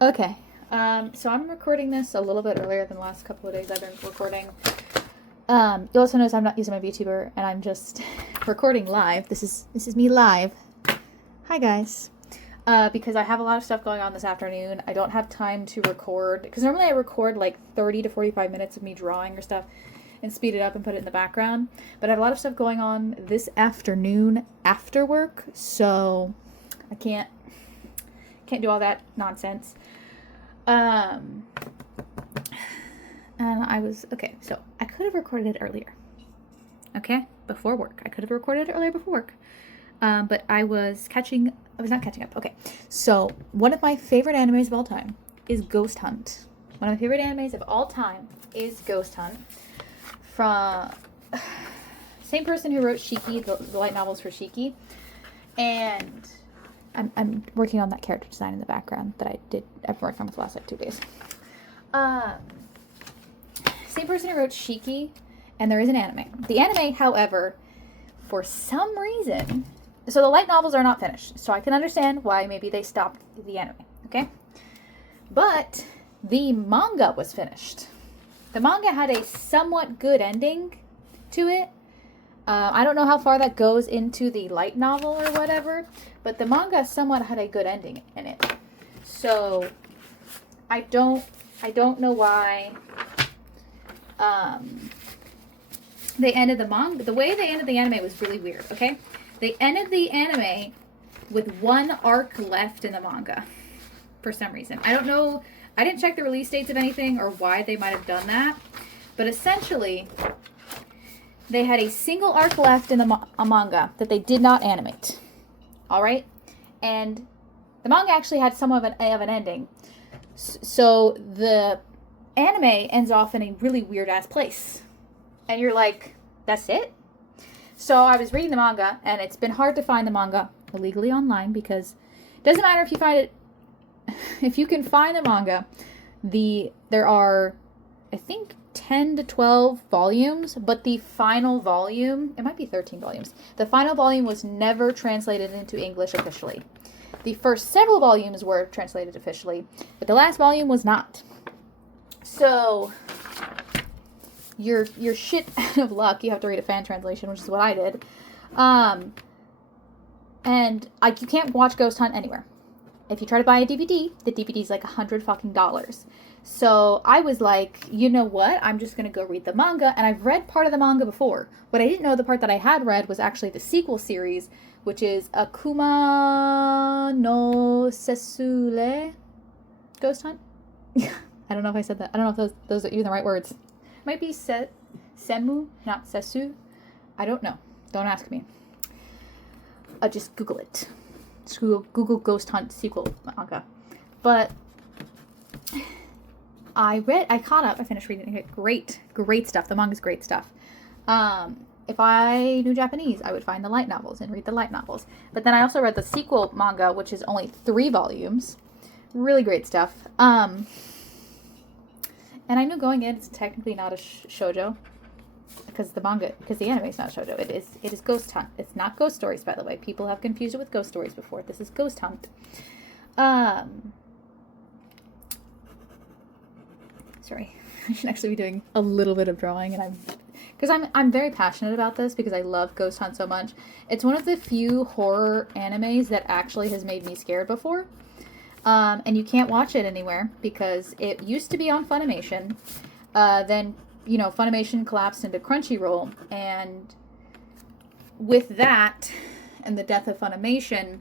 Okay. So I'm recording this a little bit earlier than the last couple of days I've been recording. You'll also notice I'm not using my VTuber and I'm just recording live. This is me live. Hi guys. Because I have a lot of stuff going on this afternoon. I don't have time to record because normally I record like 30 to 45 minutes of me drawing or stuff and speed it up and put it in the background. But I have a lot of stuff going on this afternoon after work, so I can't do all that nonsense. And I was, okay, so I could have recorded it earlier. Okay? Before work. I could have recorded it earlier before work. But I was not catching up. Okay. So, one of my favorite animes of all time is Ghost Hunt. One of my favorite animes of all time is Ghost Hunt. From same person who wrote Shiki, the light novels for Shiki. And I'm working on that character design in the background that I've worked on for the last like 2 days. Same person who wrote Shiki, and there is an anime. The anime, however, for some reason, so the light novels are not finished, so I can understand why maybe they stopped the anime, okay? But the manga was finished. The manga had a somewhat good ending to it. I don't know how far that goes into the light novel or whatever, but the manga somewhat had a good ending in it. So I don't know why they ended the manga. The way they ended the anime was really weird, okay? They ended the anime with one arc left in the manga for some reason. I don't know. I didn't check the release dates of anything or why they might have done that, but essentially they had a single arc left in the manga that they did not animate. All right? And the manga actually had some of an ending. So the anime ends off in a really weird-ass place. And you're like, that's it? So I was reading the manga, and it's been hard to find the manga illegally online because it doesn't matter if you find it. If you can find the manga, there are, I think, 10 to 12 volumes, but the final volume, it might be 13 volumes. The final volume was never translated into English officially. The first several volumes were translated officially, but the last volume was not. So you're shit out of luck. You have to read a fan translation, which is what I did. And you can't watch Ghost Hunt anywhere. If you try to buy a DVD, the DVD's like $100. So I was like, you know what? I'm just gonna go read the manga, and I've read part of the manga before. But I didn't know the part that I had read was actually the sequel series, which is Akuma no Sesule Ghost Hunt. I don't know if I said that. I don't know if those are even the right words. It might be Semu, not Sesu. I don't know. Don't ask me. Just Google it. Just Google Ghost Hunt sequel manga. But I caught up. I finished reading it. Great stuff. The manga's great stuff. If I knew Japanese, I would find the light novels and read the light novels. But then I also read the sequel manga, which is only 3 volumes. Really great stuff. And I knew going in, it's technically not a shoujo, because the anime is not shoujo. It is Ghost Hunt. It's not Ghost Stories, by the way. People have confused it with Ghost Stories before. This is Ghost Hunt. Sorry, I should actually be doing a little bit of drawing, and I'm very passionate about this because I love Ghost Hunt so much. It's one of the few horror animes that actually has made me scared before. And you can't watch it anywhere because it used to be on Funimation. Then, Funimation collapsed into Crunchyroll. And with that and the death of Funimation,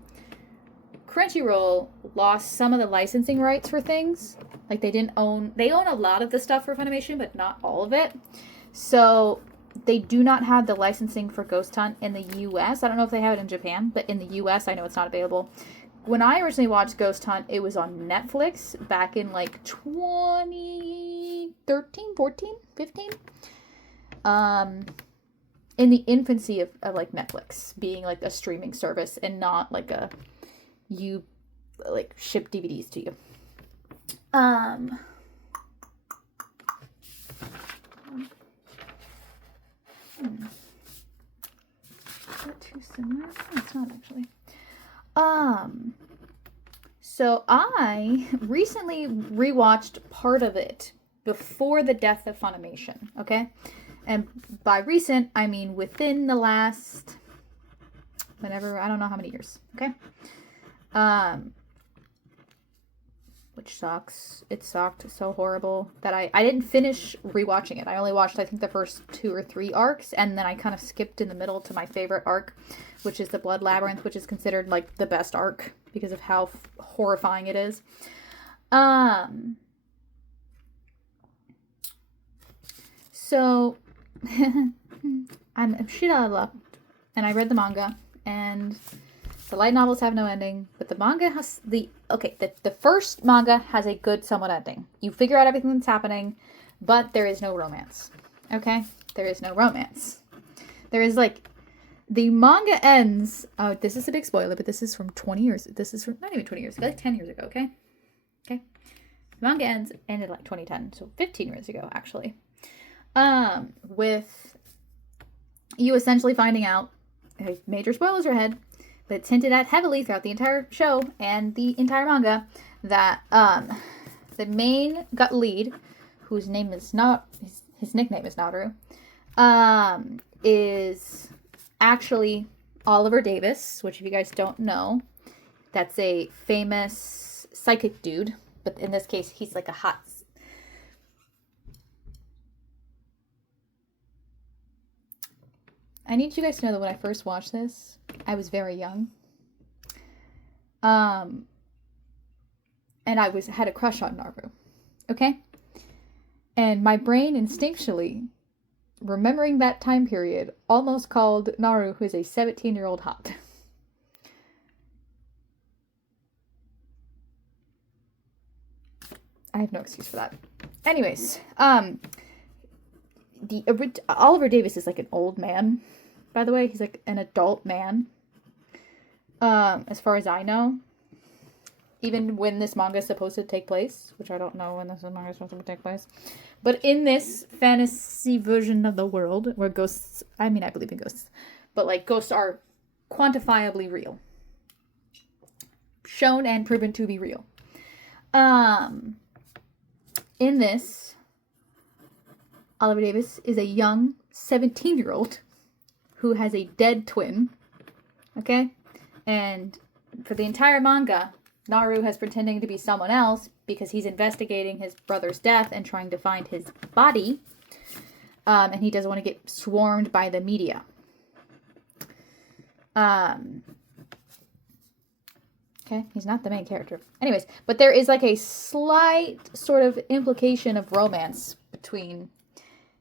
Crunchyroll lost some of the licensing rights for things. Like they own a lot of the stuff for Funimation, but not all of it. So they do not have the licensing for Ghost Hunt in the US. I don't know if they have it in Japan, but in the US, I know it's not available. When I originally watched Ghost Hunt, it was on Netflix back in like 2013, 14, 15. In the infancy of like Netflix being like a streaming service and not like you ship DVDs to you. Is that too similar? No, it's not actually. So I recently rewatched part of it before the death of Funimation, okay? And by recent, I mean within the last, whatever, I don't know how many years, okay? Which sucks. It sucked so horrible that I didn't finish rewatching it. I only watched, I think, the first 2 or 3 arcs, and then I kind of skipped in the middle to my favorite arc, which is the Blood Labyrinth, which is considered, like, the best arc because of how horrifying it is. So, I'm shit out of luck, and I read the manga, and the light novels have no ending, but the manga has the first manga has a good somewhat ending. You figure out everything that's happening, but there is no romance. Okay? There is no romance. There is, like, the manga ends, oh, this is a big spoiler, but this is from 20 years, this is from, not even 20 years ago, like 10 years ago, okay? Okay? The manga ended like 2010, so 15 years ago, actually. With you essentially finding out, major spoilers are ahead, but it's hinted at heavily throughout the entire show and the entire manga that the main gut lead, whose name is not his nickname is Naru, is actually Oliver Davis, which if you guys don't know, that's a famous psychic dude, but in this case he's like a hot. I need you guys to know that when I first watched this, I was very young. And I had a crush on Naru. Okay? And my brain instinctually, remembering that time period, almost called Naru, who is a 17-year-old, hot. I have no excuse for that. Anyways, Oliver Davis is like an old man, by the way. He's like an adult man, as far as I know. Even when this manga is supposed to take place, which I don't know when this manga is supposed to take place, but in this fantasy version of the world where ghosts, I mean, I believe in ghosts, but like ghosts are quantifiably real, shown and proven to be real. In this, Oliver Davis is a young 17-year-old who has a dead twin, okay? And for the entire manga, Naru has pretending to be someone else because he's investigating his brother's death and trying to find his body, and he doesn't want to get swarmed by the media. Okay, he's not the main character. Anyways, but there is like a slight sort of implication of romance between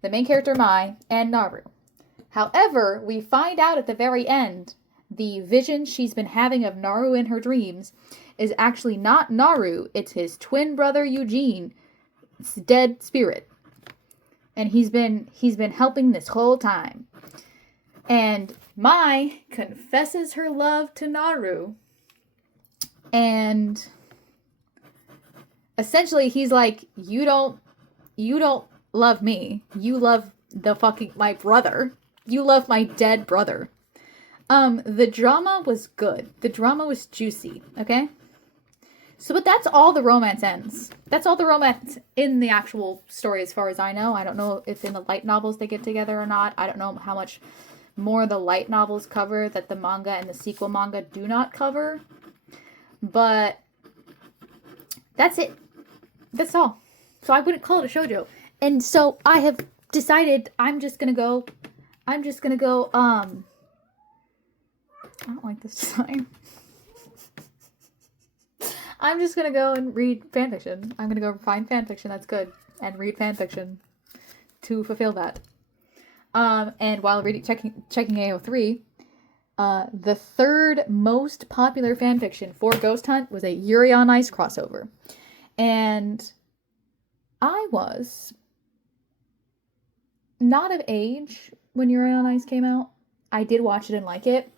the main character Mai and Naru. However, we find out at the very end, the vision she's been having of Naru in her dreams is actually not Naru, it's his twin brother Eugene, it's dead spirit. And he's been helping this whole time. And Mai confesses her love to Naru. And essentially he's like, you don't love me. You love my brother. You love my dead brother. The drama was good. The drama was juicy, okay? So, but that's all the romance ends. That's all the romance in the actual story as far as I know. I don't know if in the light novels they get together or not. I don't know how much more the light novels cover that the manga and the sequel manga do not cover. But that's it. That's all. So I wouldn't call it a shoujo. And so I have decided I'm just gonna go, I don't like this design. I'm just gonna go and read fanfiction. I'm gonna go find fanfiction that's good and read fanfiction to fulfill that. And while checking AO3, the third most popular fanfiction for Ghost Hunt was a Yuri on Ice crossover. And I was not of age when Yuri on Ice came out. I did watch it and like it.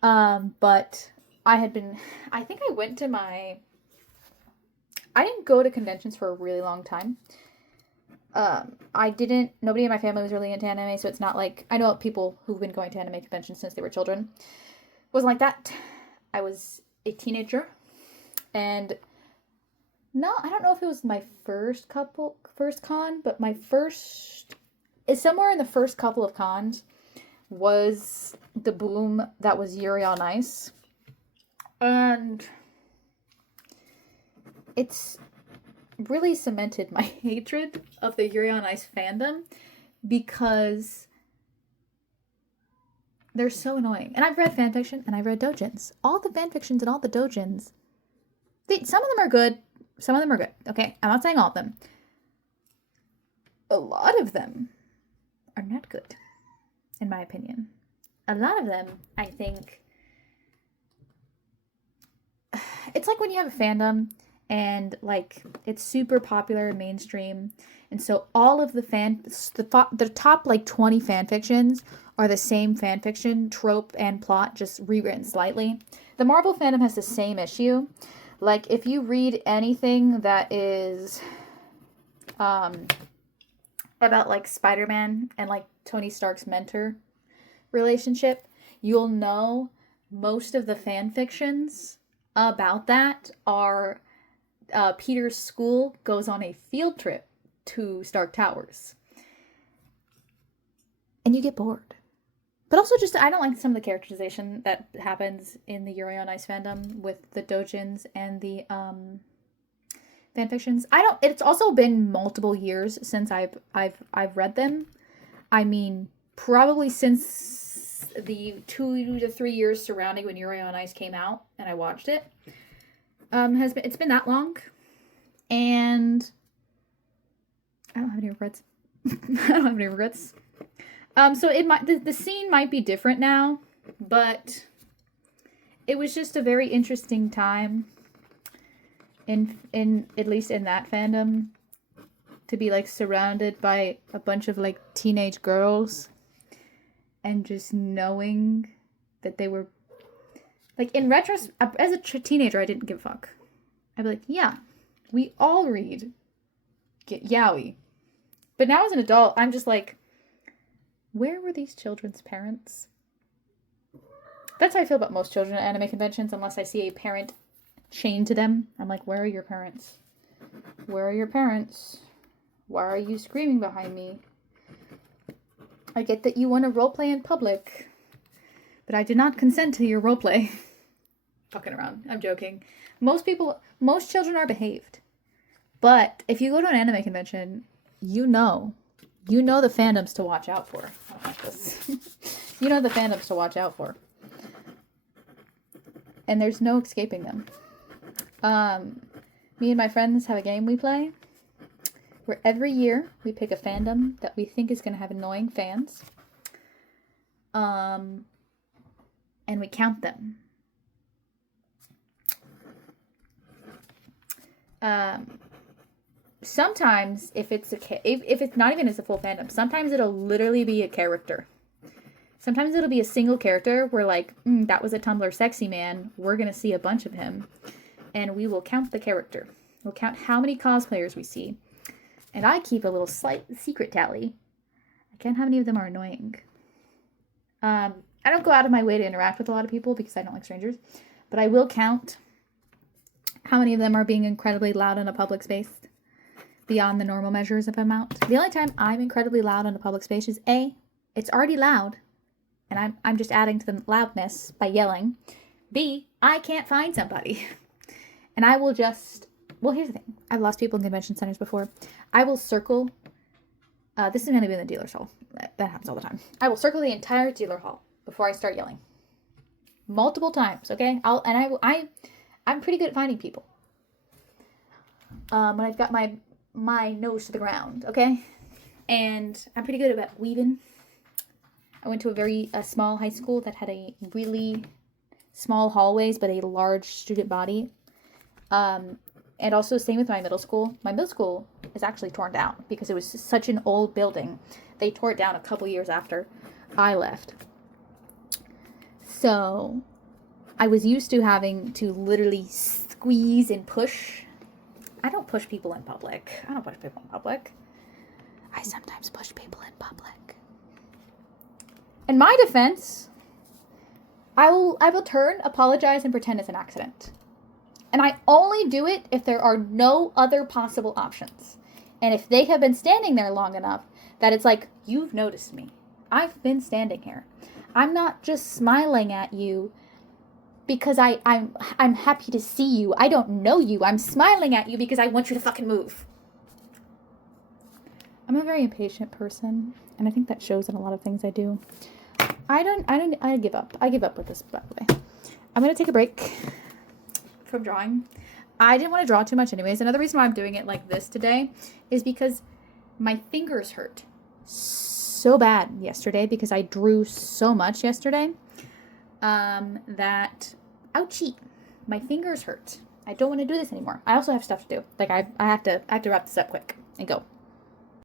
But I think I went to I didn't go to conventions for a really long time. Nobody in my family was really into anime, so it's not like, I know people who've been going to anime conventions since they were children. It wasn't like that. I was a teenager, And no, I don't know if it was my first con, but my first is somewhere in the first couple of cons was the boom that was Yuri on Ice. And it's really cemented my hatred of the Yuri on Ice fandom because they're so annoying. And I've read fanfiction and I've read doujins. All the fanfictions and all the doujins, some of them are good. Some of them are good. Okay, I'm not saying all of them. A lot of them are not good, in my opinion. A lot of them, I think, it's like when you have a fandom and like it's super popular and mainstream, and so all of the top like 20 fanfictions are the same fanfiction trope and plot, just rewritten slightly. The Marvel fandom has the same issue. Like, if you read anything that is about, like, Spider-Man and, like, Tony Stark's mentor relationship, you'll know most of the fan fictions about that are Peter's school goes on a field trip to Stark Towers. And you get bored. But also just, I don't like some of the characterization that happens in the Yuri on Ice fandom with the doujins and the fanfictions. It's also been multiple years since I've read them. I mean, probably since the 2 to 3 years surrounding when Yuri on Ice came out and I watched it. It's been that long. And I don't have any regrets. I don't have any regrets. So the scene might be different now, but it was just a very interesting time in at least in that fandom to be like surrounded by a bunch of like teenage girls and just knowing that they were like, in retrospect, as a teenager, I didn't give a fuck. I'd be like, yeah, we all read yaoi. But now as an adult, I'm just like, where were these children's parents? That's how I feel about most children at anime conventions, unless I see a parent chained to them. I'm like, where are your parents? Where are your parents? Why are you screaming behind me? I get that you want to roleplay in public, but I did not consent to your roleplay. Fucking around. I'm joking. Most children are behaved. But if you go to an anime convention, you know the fandoms to watch out for. I don't like this. You know the fandoms to watch out for. And there's no escaping them. Me and my friends have a game we play where every year we pick a fandom that we think is going to have annoying fans. And we count them. Sometimes if it's not even as a full fandom, sometimes it'll literally be a character. Sometimes it'll be a single character where like, that was a Tumblr sexy man. We're going to see a bunch of him. And we will count the character. We'll count how many cosplayers we see. And I keep a little slight secret tally. I count how many of them are annoying. I don't go out of my way to interact with a lot of people because I don't like strangers. But I will count how many of them are being incredibly loud in a public space beyond the normal measures of amount. The only time I'm incredibly loud in a public space is A, it's already loud, and I'm just adding to the loudness by yelling. B, I can't find somebody. And I will just, well, here's the thing. I've lost people in convention centers before. I will circle, this is going to be in the dealer's hall. That happens all the time. I will circle the entire dealer hall before I start yelling. Multiple times, okay? I'm pretty good at finding people. When I've got my nose to the ground, okay? And I'm pretty good about weaving. I went to a very small high school that had a really small hallways, but a large student body. And also same with my middle school. My middle school is actually torn down because it was such an old building. They tore it down a couple years after I left. So I was used to having to literally squeeze and push. I don't push people in public. I don't push people in public. I sometimes push people in public. In my defense, I will turn, apologize, and pretend it's an accident. And I only do it if there are no other possible options. And if they have been standing there long enough that it's like, you've noticed me. I've been standing here. I'm not just smiling at you because I'm happy to see you. I don't know you. I'm smiling at you because I want you to fucking move. I'm a very impatient person, and I think that shows in a lot of things I do. I give up. I give up with this, by the way. I'm going to take a break from drawing. I didn't want to draw too much anyways. Another reason why I'm doing it like this today is because my fingers hurt so bad yesterday because I drew so much yesterday that, ouchie, my fingers hurt. I don't want to do this anymore. I also have stuff to do. Like I have to wrap this up quick and go.